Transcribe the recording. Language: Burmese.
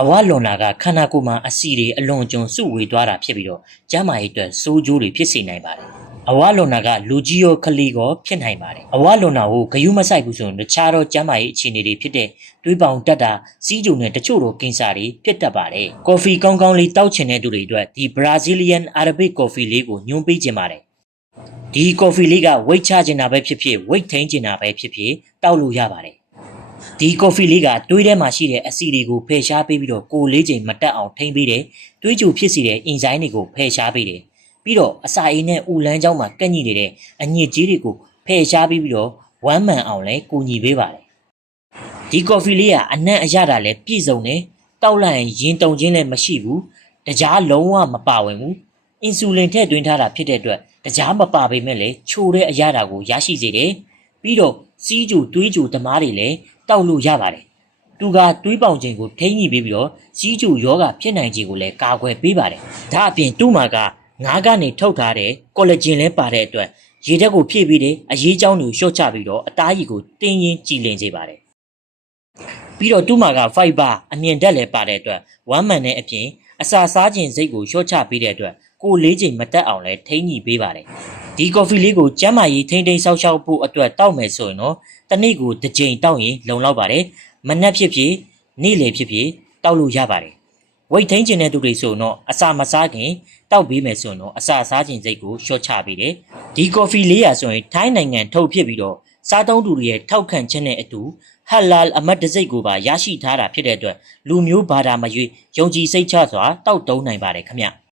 အဝလွန်နာကခန္ဓာကိုယ်မှာအဆီတွေအလွန်ကျွံစုဝေသွားတာဖြစ်ပြီးတော့ကျန်းမာရေးအတွက်စိုးကျိုးတွေဖြစ်စေနိုင်ပါတယ်။အဝလွန်နာကလူကြီးရောကလေးရောဖြစ်နိုင်ပါတယ်။အဝလွန်နာကိုဂယုမဆိုင်ဘူးဆိုရင်တခြားသောကျန်းမာရေးအခြေအနေတွေဖြစ်တဲ့တွေးပေါင်တက်တာစီးကြုံနဲ့တချို့သောကင်ဆာတွေဖြစ်တတ်ပါတယ်။ကော်ဖီကောင်းကောင်းလေးတောက်ချင်တဲ့သူတွေအတွက်ဒီ Brazilian Arabic Coffee လေးကိုညွှန်းပေးခြင်းပါတယ်။ဒီကော်ဖီလေးကဝိတ်ချခြင်းတာပဲဖြစ်ဖြစ်ဝိတ်ထိန်ခြင်းတာပဲဖြစ်ဖြစ်တောက်လို့ရပါတယ်။ဒီကော်ဖီလေးကတွေးထဲမှာရှိတဲ့အဆီတွေကိုဖယ်ရှားပေးပြီးတော့ကိုယ်လေးချိန်မတက်အောင်ထိန်းပေးတယ်။တွေးကြိုဖြစ်စေတဲ့အင်ဇိုင်းတွေကိုဖယ်ရှားပေးတယ်။ပြီးတော့အစာအိမ်နဲ့ဥလန်းချောင်းမှာကန့်ညိနေတဲ့အညစ်အကြေးတွေကိုဖယ်ရှားပေးပြီးတော့ဝမ်းမှန်အောင်လည်းကူညီပေးပါတယ်။ဒီကော်ဖီလေးကအနံ့အရတာလည်းပြည့်စုံတယ်။တောက်လိုက်ရင်ရင်တုန်ခြင်းလည်းမရှိဘူး။တကြားလုံးဝမပါဝင်ဘူး။အင်ဆူလင်ထည့်သွင်းထားတာဖြစ်တဲ့အတွက်တကြားမပါပေမဲ့လည်းချိုတဲ့အရတာကိုရရှိစေတယ်။ပြီးတော့စီးကြိုတွေးကြိုသမားတွေလည်းတောက်လို့ရပါတယ်။သူကတွေးပေါင်ခြင်းကိုထိန်းညှိပေးပြီးတော့စီးကြိုယောဂဖြစ်နိုင်ခြင်းကိုလည်းကာကွယ်ပေးပါတယ်။ဒါအပြင်သူ့မှာကငါးကနေထုတ်ထားတဲ့ကော်လာဂျင်လည်းပါတဲ့အတွက်ရေဓာတ်ကိုဖြည့်ပြီးတဲ့အရေးကြောင်းတွေကိုလျှော့ချပြီးတော့အသားရည်ကိုတင်းရင်းကြည်လင်စေပါတယ်။ပြီးတော့သူ့မှာက fiber အမြင့်ဓာတ်လည်းပါတဲ့အတွက်ဝမ်းမှန်တဲ့အပြင်အစာစားခြင်းစိတ်ကိုလျှော့ချပေးတဲ့အတွက်ကိုယ်လေးချိန်မတက်အောင်လည်းထိန်းညှိပေးပါတယ်။ဒီကော်ဖီလေးကိုကျန်းမာရေးထိန်းသိမ်းဆောက်ရှောက်ဖို့အတွက်တောက်မယ်ဆိုရင်တော့တစ်နေ့ကိုတစ်ကြိမ်တောက်ရင်လုံလောက်ပါတယ်။မနက်ဖြစ်ဖြစ်နေ့လယ်ဖြစ်ဖြစ်တောက်လို့ရပါတယ်။ဝိတ်ထိန်းခြင်းတဲ့သူတွေဆိုတော့အစာမစားခင်တောက်ပေးမယ်ဆိုတော့အစာစားခြင်းစိတ်ကိုလျှော့ချပေးတယ်။ဒီကော်ဖီ400ဆိုရင်ထိုင်းနိုင်ငံထုတ်ဖြစ်ပြီးတော့စားသုံးသူတွေရဲ့ထောက်ခံချက်နဲ့အတူဟက်လာအမတ်တစိတ်ကိုပါရရှိထားတာဖြစ်တဲ့အတွက်လူမျိုးဘာသာမရွေးယုံကြည်စိတ်ချစွာတောက်တုံးနိုင်ပါတယ်ခင်ဗျ။